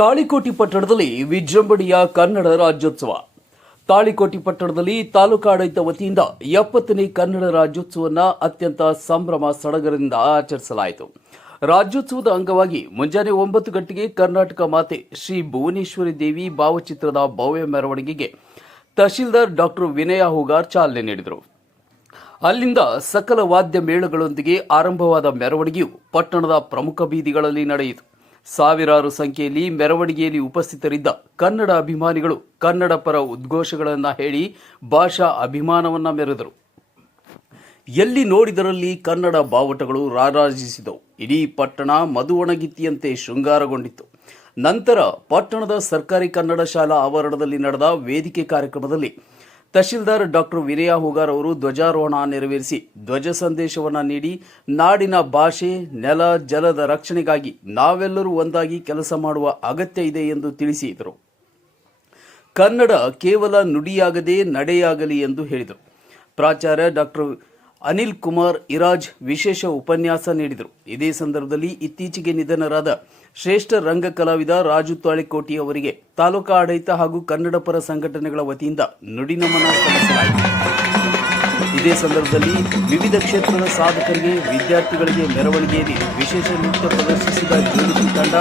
ತಾಳಿಕೋಟಿ ಪಟ್ಟಣದಲ್ಲಿ ವಿಜೃಂಭಣೆಯ ಕನ್ನಡ ರಾಜ್ಯೋತ್ಸವ. ತಾಳಿಕೋಟಿ ಪಟ್ಟಣದಲ್ಲಿ ತಾಲೂಕಾಡಳಿತ ವತಿಯಿಂದ ಎಪ್ಪತ್ತನೇ ಕನ್ನಡ ರಾಜ್ಯೋತ್ಸವವನ್ನು ಅತ್ಯಂತ ಸಂಭ್ರಮ ಸಡಗರದಿಂದ ಆಚರಿಸಲಾಯಿತು. ರಾಜ್ಯೋತ್ಸವದ ಅಂಗವಾಗಿ ಮುಂಜಾನೆ ಒಂಬತ್ತು ಗಂಟೆಗೆ ಕರ್ನಾಟಕ ಮಾತೆ ಶ್ರೀ ಭುವನೇಶ್ವರಿ ದೇವಿ ಭಾವಚಿತ್ರದ ಭವ್ಯ ಮೆರವಣಿಗೆಗೆ ತಹಶೀಲ್ದಾರ್ ಡಾಕ್ಟರ್ ವಿನಯ ಹೂಗಾರ್ ಚಾಲನೆ ನೀಡಿದರು. ಅಲ್ಲಿಂದ ಸಕಲ ವಾದ್ಯ ಮೇಳಗಳೊಂದಿಗೆ ಆರಂಭವಾದ ಮೆರವಣಿಗೆಯು ಪಟ್ಟಣದ ಪ್ರಮುಖ ಬೀದಿಗಳಲ್ಲಿ ನಡೆಯಿತು. ಸಾವಿರಾರು ಸಂಖ್ಯೆಯಲ್ಲಿ ಮೆರವಣಿಗೆಯಲ್ಲಿ ಉಪಸ್ಥಿತರಿದ್ದ ಕನ್ನಡ ಅಭಿಮಾನಿಗಳು ಕನ್ನಡ ಪರ ಉದ್ಘೋಷಗಳನ್ನು ಹೇಳಿ ಭಾಷಾ ಅಭಿಮಾನವನ್ನ ಮೆರೆದರು. ಎಲ್ಲಿ ನೋಡಿದರಲ್ಲಿ ಕನ್ನಡ ಬಾವುಟಗಳು ರಾರಾಜಿಸಿದವು. ಇಡೀ ಪಟ್ಟಣ ಮಧುವಣಗಿತ್ತಿಯಂತೆ ಶೃಂಗಾರಗೊಂಡಿತ್ತು. ನಂತರ ಪಟ್ಟಣದ ಸರ್ಕಾರಿ ಕನ್ನಡ ಶಾಲಾ ಆವರಣದಲ್ಲಿ ನಡೆದ ವೇದಿಕೆ ಕಾರ್ಯಕ್ರಮದಲ್ಲಿ ತಹಶೀಲ್ದಾರ್ ಡಾಕ್ಟರ್ ವಿರಯ ಹೂಗಾರ್ ಅವರು ಧ್ವಜಾರೋಹಣ ನೆರವೇರಿಸಿ ಧ್ವಜ ಸಂದೇಶವನ್ನು ನೀಡಿ ನಾಡಿನ ಭಾಷೆ, ನೆಲ, ಜಲದ ರಕ್ಷಣೆಗಾಗಿ ನಾವೆಲ್ಲರೂ ಒಂದಾಗಿ ಕೆಲಸ ಮಾಡುವ ಅಗತ್ಯ ಇದೆ ಎಂದು ತಿಳಿಸಿದರು. ಕನ್ನಡ ಕೇವಲ ನುಡಿಯಾಗದೇ ನಡೆಯಾಗಲಿ ಎಂದು ಹೇಳಿದರು. ಪ್ರಾಚಾರ್ಯ ಡಾಕ್ಟರ್ ಅನಿಲ್ ಕುಮಾರ್ ಇರಾಜ್ ವಿಶೇಷ ಉಪನ್ಯಾಸ ನೀಡಿದರು. ಇದೇ ಸಂದರ್ಭದಲ್ಲಿ ಇತ್ತೀಚೆಗೆ ನಿಧನರಾದ ಶ್ರೇಷ್ಠ ರಂಗ ಕಲಾವಿದ ರಾಜು ತಾಳಿಕೋಟಿ ಅವರಿಗೆ ತಾಲೂಕಾ ಆಡಳಿತ ಹಾಗೂ ಕನ್ನಡ ಪರ ಸಂಘಟನೆಗಳ ವತಿಯಿಂದ ನುಡಿನಮನ ಸಲ್ಲಿಸಲಾಯಿತು. ಇದೇ ಸಂದರ್ಭದಲ್ಲಿ ವಿವಿಧ ಕ್ಷೇತ್ರದ ಸಾಧಕರಿಗೆ, ವಿದ್ಯಾರ್ಥಿಗಳಿಗೆ ಮೆರವಣಿಗೆಯಲ್ಲಿ ವಿಶೇಷ ನೃತ್ಯ ಪ್ರದರ್ಶಿಸಿದ ಜೋಡಿಸಿ ತಂಡ,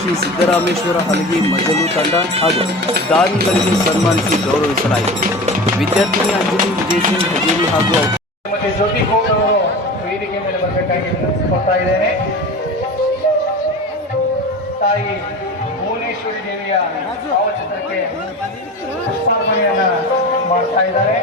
ಶ್ರೀ ಸಿದ್ದರಾಮೇಶ್ವರ ಹಲಗಿ ಮಜಲು ತಂಡ ಹಾಗೂ ದಾನಿಗಳಿಗೆ ಸನ್ಮಾನಿಸಿ ಗೌರವಿಸಲಾಯಿತು. ವಿದ್ಯಾರ್ಥಿನಿ ಅಂಜಲಿ ವಿಜಯ್ ಸಿಂಗ್ ಹಜೇರಿ ಹಾಗೂ ಮತ್ತೆ ಜ್ಯೋತಿ ಕೋಟ್ ಅವರು ವೇದಿಕೆ ಮೇಲೆ ಬರಬೇಕಾಗಿ ಕೊಡ್ತಾ ಇದ್ದೇನೆ. ತಾಯಿ ಭುವನೇಶ್ವರಿ ದೇವಿಯ ಭಾವಚಿತ್ರಕ್ಕೆ ಪುಷ್ಪಾರ್ಪಣೆಯನ್ನ ಮಾಡ್ತಾ ಇದ್ದಾರೆ.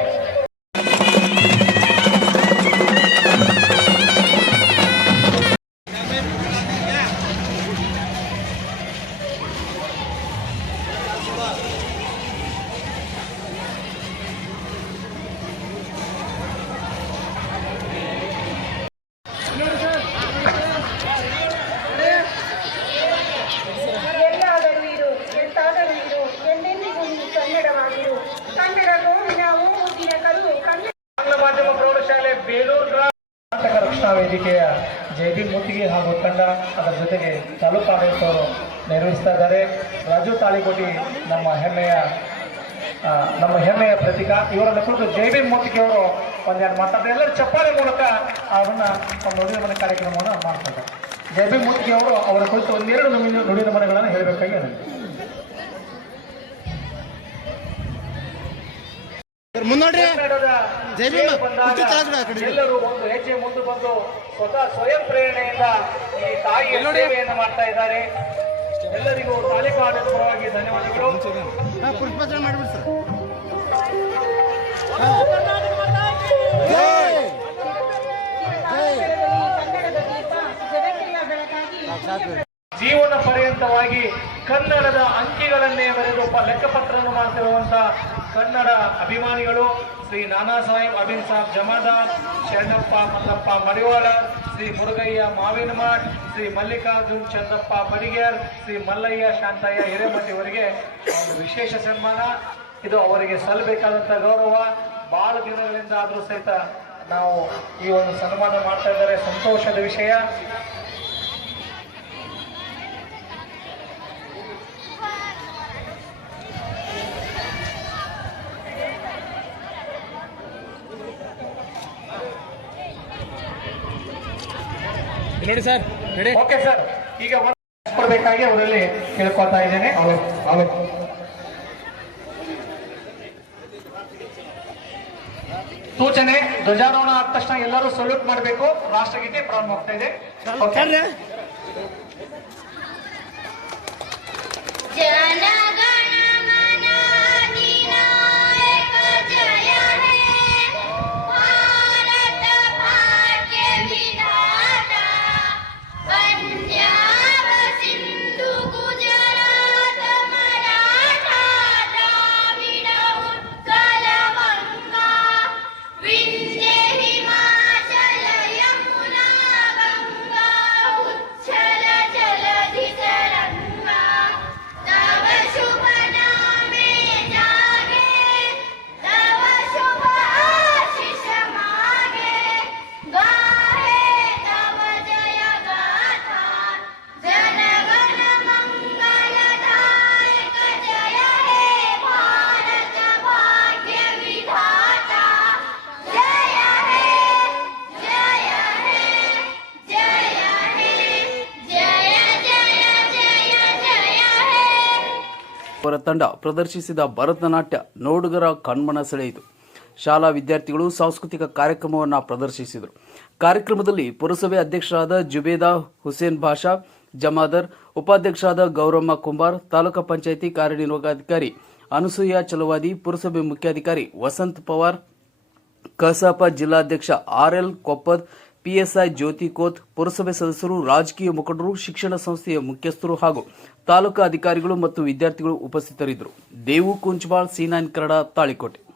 ವೇದಿಕೆಯ ಬಿ ಮುತ್ತಿಗೆ ಹಾಗೂ ತಂಡ ಅದರ ಜೊತೆಗೆ ತಾಲೂಕು ಆಡಳಿತವರು ನಿರ್ವಹಿಸ್ತಾ ಇದ್ದಾರೆ. ರಾಜು ತಾಳಿಕೋಟಿ ನಮ್ಮ ಹೆಮ್ಮೆಯ ನಮ್ಮ ಹೆಮ್ಮೆಯ ಪ್ರತೀಕ. ಇವರನ್ನು ಕುರಿತು ಜಯಬಿ ಮೂತಿಗೆ ಅವರು ಒಂದೆರಡು ಮಾತಾಡ್ತಾರೆ. ಎಲ್ಲರೂ ಚಪ್ಪಾಳೆ ಮೂಲಕ ಅವನ್ನ ಒಂದು ಮನೆ ಕಾರ್ಯಕ್ರಮವನ್ನು ಮಾಡ್ತಾರೆ ಜಯಬಿ ಮೂತಿಗೆ ಅವರು ಅವರ ಕುರಿತು ಒಂದೆರಡು ನುಡಿ ಮನೆಗಳನ್ನು ಹೇಳಬೇಕಾಗಿ ಮುನ್ನೋಡ್ರಿ. ಕನ್ನಡದ ಜೈ ಭೀಮ್. ಸೇರಿ ಬಂದಾಗ ಕುರ್ಚಿ ತೆಗೆದ್ಬಿಡು ಆ ಕಡೆಗೆ. ಎಲ್ಲರೂ ಒಂದು ಹೆಜ್ಜೆ ಮುಂದೆ ಬಂದು ಸ್ವತಃ ಸ್ವಯಂ ಪ್ರೇರಣೆಯಿಂದ ಈ ತಾಯಿಯ ಸೇವೆಯನ್ನು ಮಾಡ್ತಾ ಇದ್ದಾರೆ ಎಲ್ಲರಿಗೂ ತಾಲೂಕು ಆಡಳಿತ ಪರವಾಗಿ ಧನ್ಯವಾದಗಳು ಪುಷ್ಪಾರ್ಚನೆ ಮಾಡ್ಬಿಡಿ ಸರ್ ಜೀವನ ಪರ್ಯಂತವಾಗಿ ಕನ್ನಡದ ಅಂಕಿಗಳನ್ನೇ ಬರೆದು ಒಬ್ಬ ಲೆಕ್ಕಪತ್ರವನ್ನು ಮಾಡ್ತಿರುವಂತ ಕನ್ನಡ ಅಭಿಮಾನಿಗಳು ಶ್ರೀ ನಾನಾ ಸಾಹೇಬ್ ಅಬಿನ್ ಸಾಬ್ ಜಮಾದಾರ್ ಶರಣಪ್ಪ ಮಲ್ಲಪ್ಪ ಮಡಿವಾಳ, ಶ್ರೀ ಮುರುಗಯ್ಯ ಮಾವಿನ ಮಾಡ್, ಶ್ರೀ ಮಲ್ಲಿಕಾರ್ಜುನ್ ಚಂದ್ರಪ್ಪ ಮಡಿಗೇರ್, ಶ್ರೀ ಮಲ್ಲಯ್ಯ ಶಾಂತಯ್ಯ ಹಿರೇಮಠಿ ಅವರಿಗೆ ಒಂದು ವಿಶೇಷ ಸನ್ಮಾನ. ಇದು ಅವರಿಗೆ ಸಲ್ಲಬೇಕಾದಂಥ ಗೌರವ. ಬಹಳ ದಿನಗಳಿಂದ ಆದರೂ ಸಹಿತ ನಾವು ಈ ಒಂದು ಸನ್ಮಾನ ಮಾಡ್ತಾ ಇದ್ದಾರೆ. ಸಂತೋಷದ ವಿಷಯ. ನೋಡಿ ಸರ್ ರೆಡಿ ಓಕೆ ಸರ್ ಈಗ ಒಂದು ಕೊಡಬೇಕಾಗಿ ಅವರಲ್ಲಿ ಕೇಳ್ಕೊತಾ ಇದ್ದೇನೆ. ಅವರು ಅವರು ಸೂಚನೆ ಧ್ವಜಾರೋಹಣ ಆದ ತಕ್ಷಣ ಎಲ್ಲರೂ ಸಲ್ಯೂಟ್ ಮಾಡಬೇಕು. ರಾಷ್ಟ್ರಗೀತೆ ಪ್ರಾರಂಭ ಆಗ್ತಾ ಇದೆ. ಓಕೆ ತಂಡ ಪ್ರದರ್ಶಿಸಿದ ಭರತನಾಟ್ಯ ನೋಡುಗರ ಕಣ್ಮನ ಸೆಳೆಯಿತು. ಶಾಲಾ ವಿದ್ಯಾರ್ಥಿಗಳು ಸಾಂಸ್ಕೃತಿಕ ಕಾರ್ಯಕ್ರಮವನ್ನು ಪ್ರದರ್ಶಿಸಿದರು. ಕಾರ್ಯಕ್ರಮದಲ್ಲಿ ಪುರಸಭೆ ಅಧ್ಯಕ್ಷರಾದ ಜುಬೇದಾ ಹುಸೇನ್ ಭಾಷಾ, ಜಮಾದರ್, ಉಪಾಧ್ಯಕ್ಷರಾದ ಗೌರಮ್ಮ ಕುಂಬಾರ್, ತಾಲೂಕು ಪಂಚಾಯಿತಿ ಕಾರ್ಯನಿರ್ವಾಹಕಾಧಿಕಾರಿ ಅನಸೂಯ ಚಲವಾದಿ, ಪುರಸಭೆ ಮುಖ್ಯಾಧಿಕಾರಿ ವಸಂತ್ ಪವಾರ್, ಕಸಾಪ ಜಿಲ್ಲಾಧ್ಯಕ್ಷ ಆರ್ಎಲ್ ಕೊಪ್ಪದ್ ಪಿಎಸ್ಐ ಜ್ಯೋತಿ ಕೋತ್ ಪುರಸಭೆ ಸದಸ್ಯರು, ರಾಜಕೀಯ ಮುಖಂಡರು, ಶಿಕ್ಷಣ ಸಂಸ್ಥೆಯ ಮುಖ್ಯಸ್ಥರು ಹಾಗೂ ತಾಲೂಕಾ ಅಧಿಕಾರಿಗಳು ಮತ್ತು ವಿದ್ಯಾರ್ಥಿಗಳು ಉಪಸ್ಥಿತರಿದ್ದರು. Devu Kunchabal C nine Talikote.